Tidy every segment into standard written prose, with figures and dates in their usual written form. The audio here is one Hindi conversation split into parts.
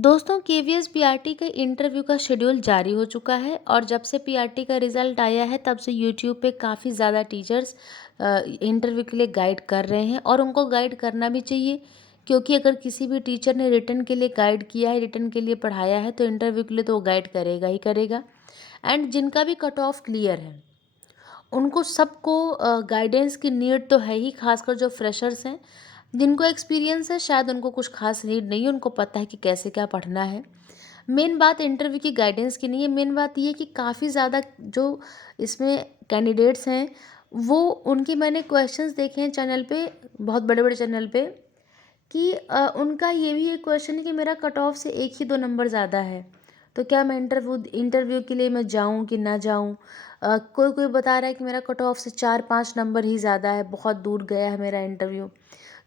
दोस्तों केवीएस पीआरटी के इंटरव्यू का शेड्यूल जारी हो चुका है और जब से पीआरटी का रिज़ल्ट आया है तब से यूट्यूब पे काफ़ी ज़्यादा टीचर्स इंटरव्यू के लिए गाइड कर रहे हैं और उनको गाइड करना भी चाहिए। क्योंकि अगर किसी भी टीचर ने रिटन के लिए गाइड किया है, रिटन के लिए पढ़ाया है, तो इंटरव्यू के लिए तो वो गाइड करेगा ही करेगा। एंड जिनका भी कट ऑफ क्लियर है उनको सबको गाइडेंस की नीड तो है ही, खासकर जो फ्रेशर्स हैं। जिनको एक्सपीरियंस है शायद उनको कुछ खास नीड नहीं है, उनको पता है कि कैसे क्या पढ़ना है। मेन बात इंटरव्यू की गाइडेंस की नहीं है, मेन बात ये है कि काफ़ी ज़्यादा जो इसमें कैंडिडेट्स हैं वो उनके मैंने क्वेश्चंस देखे हैं चैनल पे, बहुत बड़े बड़े चैनल पे, कि उनका ये भी एक क्वेश्चन है कि मेरा कट ऑफ से एक ही दो नंबर ज़्यादा है, तो क्या मैं इंटरव्यू इंटरव्यू के लिए मैं जाऊँ कि ना जाऊँ। कोई कोई बता रहा है कि मेरा कट ऑफ से 4-5 नंबर ही ज़्यादा है, बहुत दूर गया है मेरा इंटरव्यू,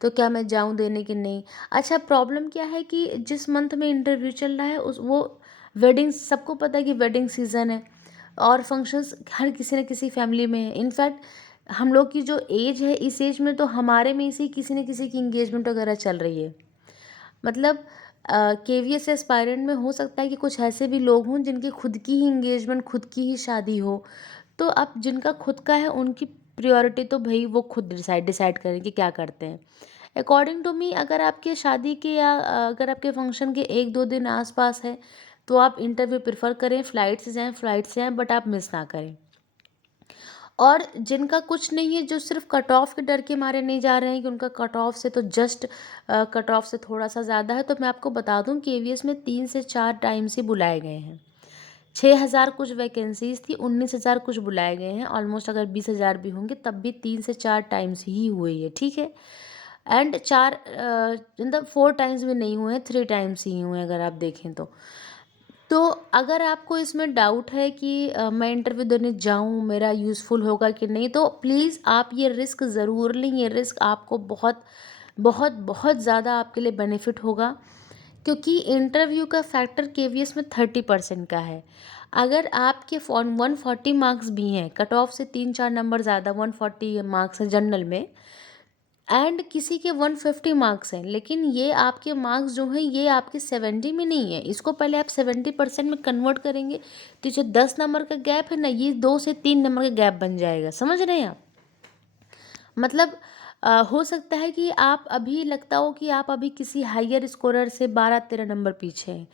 तो क्या मैं जाऊँ देने कि नहीं। अच्छा, प्रॉब्लम क्या है कि जिस मंथ में इंटरव्यू चल रहा है उस वो वेडिंग, सबको पता है कि वेडिंग सीज़न है और फंक्शंस हर किसी न किसी फैमिली में है। इनफैक्ट हम लोग की जो एज है, इस एज में तो हमारे में से ही किसी न किसी की इंगेजमेंट वगैरह चल रही है। मतलब केवीएस एस्पायरेंट में हो सकता है कि कुछ ऐसे भी लोग हों जिनकी खुद की ही इंगेजमेंट, खुद की ही शादी हो। तो अब जिनका खुद का है उनकी प्रायोरिटी तो भई वो खुद डिसाइड डिसाइड करें कि क्या करते हैं। अकॉर्डिंग टू मी, अगर आपके शादी के या अगर आपके फंक्शन के 1-2 दिन आस-पास है, तो आप इंटरव्यू प्रेफ़र करें, फ़्लाइट से जाएँ, बट आप मिस ना करें। और जिनका कुछ नहीं है, जो सिर्फ़ कट ऑफ के डर के मारे नहीं जा रहे हैं कि उनका कट ऑफ से तो जस्ट कट ऑफ से थोड़ा-सा ज़्यादा है, तो मैं आपको बता दूँ केवीएस में 3 से 4 टाइम्स ही बुलाए गए हैं। 6,000 कुछ वैकेंसीज़ थी, 19,000 कुछ बुलाए गए हैं। ऑलमोस्ट अगर 20,000 भी होंगे तब भी 3 से 4 टाइम्स ही हुए ये, ठीक है? एंड 4 मतलब 4 टाइम्स भी नहीं हुए हैं, 3 टाइम्स ही हुए हैं अगर आप देखें तो। तो अगर आपको इसमें डाउट है कि मैं इंटरव्यू देने जाऊँ, मेरा यूज़फुल होगा कि नहीं, तो प्लीज़ आप ये रिस्क ज़रूर लें। ये रिस्क आपको बहुत, बहुत, बहुत ज़्यादा आपके लिए बेनिफिट होगा, क्योंकि इंटरव्यू का फैक्टर केवीएस में 30% का है। अगर आपके फ़ॉन 140 मार्क्स भी हैं, कट ऑफ से 3-4 नंबर ज़्यादा 140 मार्क्स हैं जनरल में, एंड किसी के 150 मार्क्स हैं, लेकिन ये आपके मार्क्स जो हैं ये आपके 70 में नहीं है। इसको पहले आप 70% में कन्वर्ट करेंगे तो जो 10 नंबर का गैप है ना, ये 2 से 3 नंबर का गैप बन जाएगा। समझ रहे हैं आप? मतलब हो सकता है कि आप अभी लगता हो कि आप अभी किसी हाइयर स्कोरर से 12-13 नंबर पीछे हैं,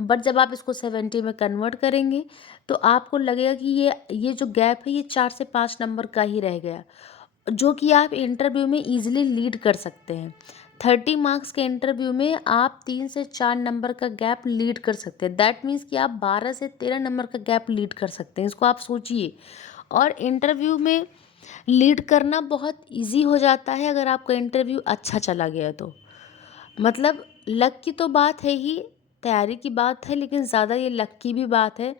बट जब आप इसको 70 में कन्वर्ट करेंगे तो आपको लगेगा कि ये जो गैप है ये 4 से 5 नंबर का ही रह गया, जो कि आप इंटरव्यू में ईज़िली लीड कर सकते हैं। 30 मार्क्स के इंटरव्यू में आप 3 से 4 नंबर का गैप लीड कर सकते हैं। दैट मीन्स कि आप 12 से 13 नंबर का गैप लीड कर सकते हैं। इसको आप सोचिए। और इंटरव्यू में लीड करना बहुत ईज़ी हो जाता है अगर आपका इंटरव्यू अच्छा चला गया तो। मतलब लक की तो बात है ही, तैयारी की बात है, लेकिन ज़्यादा ये लक की भी बात है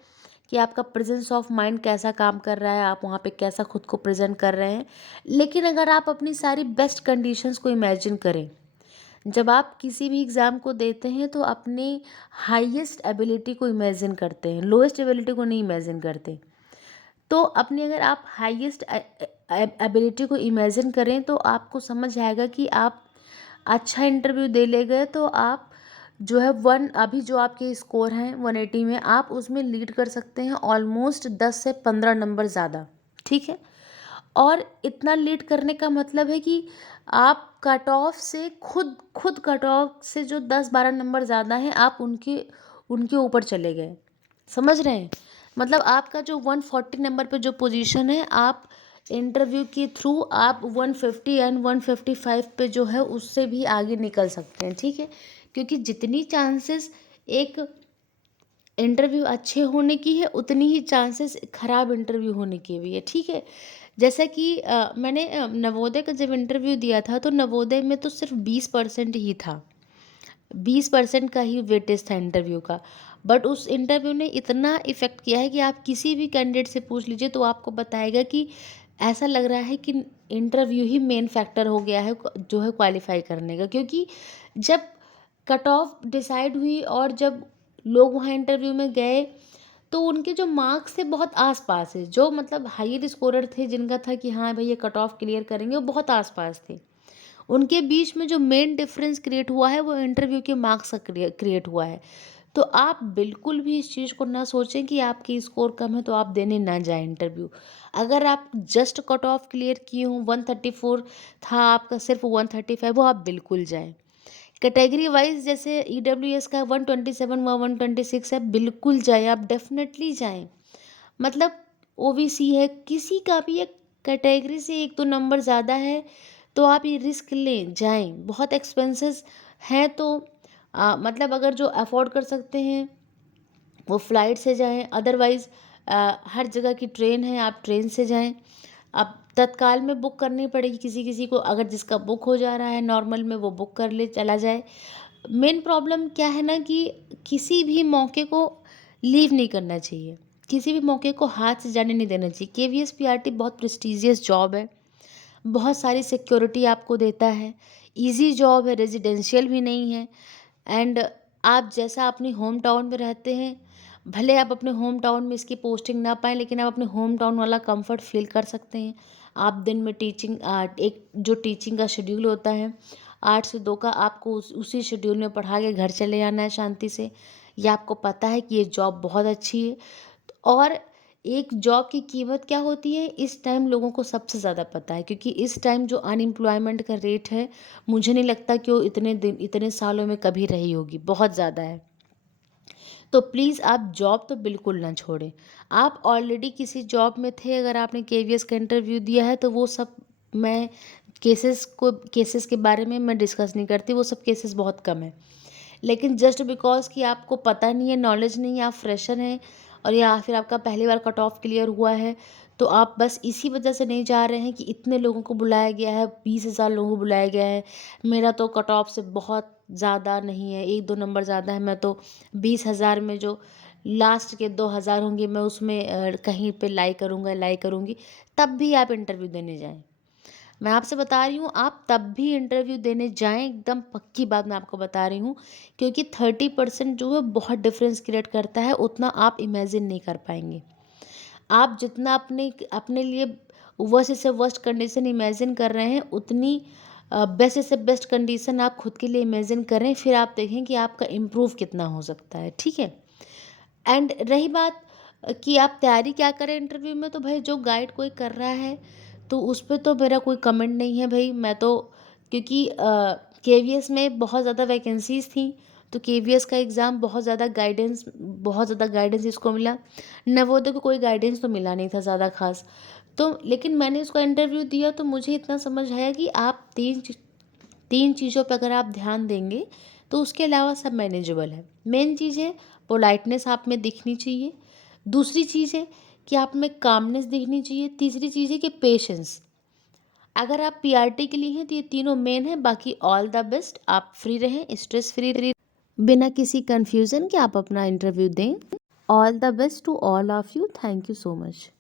कि आपका प्रेजेंस ऑफ माइंड कैसा काम कर रहा है, आप वहाँ पे कैसा खुद को प्रेजेंट कर रहे हैं। लेकिन अगर आप अपनी सारी बेस्ट कंडीशंस को इमेजिन करें, जब आप किसी भी एग्ज़ाम को देते हैं तो अपने हाईएस्ट एबिलिटी को इमेजिन करते हैं, लोएस्ट एबिलिटी को नहीं इमेजिन करते। तो अपनी अगर आप हाईएस्ट एबिलिटी को इमेजिन करें तो आपको समझ आएगा कि आप अच्छा इंटरव्यू दे ले गए तो आप जो है वन अभी जो आपके स्कोर हैं 180 में, आप उसमें लीड कर सकते हैं ऑलमोस्ट 10 से 15 नंबर ज़्यादा, ठीक है। और इतना लीड करने का मतलब है कि आप कट ऑफ से खुद खुद कट ऑफ से जो 10-12 नंबर ज़्यादा हैं आप उनके उनके ऊपर चले गए। समझ रहे हैं? मतलब आपका जो 140 नंबर पे जो पोजीशन है, आप इंटरव्यू के थ्रू आप 150 एंड 155 पे जो है उससे भी आगे निकल सकते हैं, ठीक है। क्योंकि जितनी चांसेस एक इंटरव्यू अच्छे होने की है उतनी ही चांसेस खराब इंटरव्यू होने की भी है, ठीक है। जैसा कि मैंने नवोदय का जब इंटरव्यू दिया था तो नवोदय में तो सिर्फ 20% ही था, 20% का ही वेटेज था इंटरव्यू का। बट उस इंटरव्यू ने इतना इफ़ेक्ट किया है कि आप किसी भी कैंडिडेट से पूछ लीजिए तो आपको बताएगा कि ऐसा लग रहा है कि इंटरव्यू ही मेन फैक्टर हो गया है जो है क्वालिफाई करने का। क्योंकि जब कट ऑफ डिसाइड हुई और जब लोग वहाँ इंटरव्यू में गए तो उनके जो मार्क्स थे बहुत आस-पास है, जो मतलब हाईयर स्कोरर थे जिनका था कि हाँ भाई ये कट ऑफ क्लियर करेंगे, वो बहुत आस-पास थे। उनके बीच में जो मेन डिफरेंस क्रिएट हुआ है वो इंटरव्यू के मार्क्स का क्रिएट हुआ है। तो आप बिल्कुल भी इस चीज़ को ना सोचें कि आपकी स्कोर कम है तो आप देने ना जाएं इंटरव्यू। अगर आप जस्ट कट ऑफ क्लियर किए हों, 134 था आपका, सिर्फ 135 हो, आप बिल्कुल जाएं। कैटेगरी वाइज जैसे ईडब्ल्यूएस का 127 व 126 है, बिल्कुल जाएं, आप डेफिनेटली जाएं। मतलब ओबीसी है, किसी का भी एक कैटेगरी से एक दो नंबर ज़्यादा है तो आप ये रिस्क लें, जाएं। बहुत एक्सपेंसेस हैं तो मतलब अगर जो अफोर्ड कर सकते हैं वो फ़्लाइट से जाएं, अदरवाइज़ हर जगह की ट्रेन है, आप ट्रेन से जाएं। अब तत्काल में बुक करनी पड़ेगी किसी किसी को, अगर जिसका बुक हो जा रहा है नॉर्मल में वो बुक कर ले, चला जाए। मेन प्रॉब्लम क्या है ना कि किसी भी मौके को लीव नहीं करना चाहिए, किसी भी मौके को हाथ से जाने नहीं देना चाहिए। केवीएस पीआरटी बहुत प्रेस्टिजियस जॉब है, बहुत सारी सिक्योरिटी आपको देता है, इजी जॉब है, रेजिडेंशियल भी नहीं है। एंड आप जैसा अपनी होम टाउन में रहते हैं, भले आप अपने होम टाउन में इसकी पोस्टिंग ना पाएँ लेकिन आप अपने होम टाउन वाला कंफर्ट फील कर सकते हैं। आप दिन में टीचिंग एक जो टीचिंग का शेड्यूल होता है 8 से 2 का, आपको उसी शेड्यूल में पढ़ा के घर चले आना है शांति से। ये आपको पता है कि ये जॉब बहुत अच्छी है। और एक जॉब की कीमत क्या होती है इस टाइम लोगों को सबसे ज़्यादा पता है, क्योंकि इस टाइम जो अनएम्प्लॉयमेंट का रेट है, मुझे नहीं लगता कि वो इतने सालों में कभी रही होगी, बहुत ज़्यादा है। तो प्लीज़ आप जॉब तो बिल्कुल ना छोड़ें। आप ऑलरेडी किसी जॉब में थे, अगर आपने केवीएस का इंटरव्यू दिया है तो वो सब मैं केसेस के बारे में मैं डिस्कस नहीं करती, वो सब केसेस बहुत कम है। लेकिन जस्ट बिकॉज़ कि आपको पता नहीं है, नॉलेज नहीं है, आप फ्रेशर हैं और या फिर आपका पहली बार कट ऑफ क्लियर हुआ है, तो आप बस इसी वजह से नहीं जा रहे हैं कि इतने लोगों को बुलाया गया है, 20,000 लोगों को बुलाया गया है, मेरा तो कट ऑफ से बहुत ज़्यादा नहीं है, 1-2 नंबर ज़्यादा है, मैं तो 20,000 में जो लास्ट के 2,000 होंगे मैं उसमें कहीं पे लाई करूँगी, तब भी आप इंटरव्यू देने जाएँ। मैं आपसे बता रही हूँ, आप तब भी इंटरव्यू देने जाएँ, एकदम पक्की बात मैं आपको बता रही हूँ, क्योंकि 30% जो है बहुत डिफरेंस क्रिएट करता है, उतना आप इमेजिन नहीं कर पाएँगे। आप जितना अपने अपने लिए वर्स्ट से वर्स्ट कंडीशन इमेजिन कर रहे हैं, उतनी बेस्ट से बेस्ट कंडीशन आप खुद के लिए इमेजिन करें, फिर आप देखें कि आपका इम्प्रूव कितना हो सकता है, ठीक है? एंड रही बात कि आप तैयारी क्या करें इंटरव्यू में, तो भाई जो गाइड कोई कर रहा है तो उस पे तो मेरा कोई कमेंट नहीं है भाई। मैं तो क्योंकि केवीएस में बहुत ज़्यादा वैकेंसीज थी, तो केवीएस का एग्ज़ाम बहुत ज़्यादा गाइडेंस इसको मिला। नवोदय को कोई गाइडेंस तो मिला नहीं था ज़्यादा खास। तो लेकिन मैंने उसका इंटरव्यू दिया तो मुझे इतना समझ आया कि आप तीन चीज़ों पर अगर आप ध्यान देंगे तो उसके अलावा सब मैनेजेबल है। मेन चीज़ है पोलाइटनेस आप में दिखनी चाहिए, दूसरी चीज़ है कि आप में कामनेस दिखनी चाहिए, तीसरी चीज़ है कि पेशेंस। अगर आप पीआरटी के लिए हैं तो ये तीनों मेन है, बाकी ऑल द बेस्ट। आप फ्री रहें, स्ट्रेस फ्री, बिना किसी कन्फ्यूज़न के आप अपना इंटरव्यू दें। All the best to all of you, thank you so much.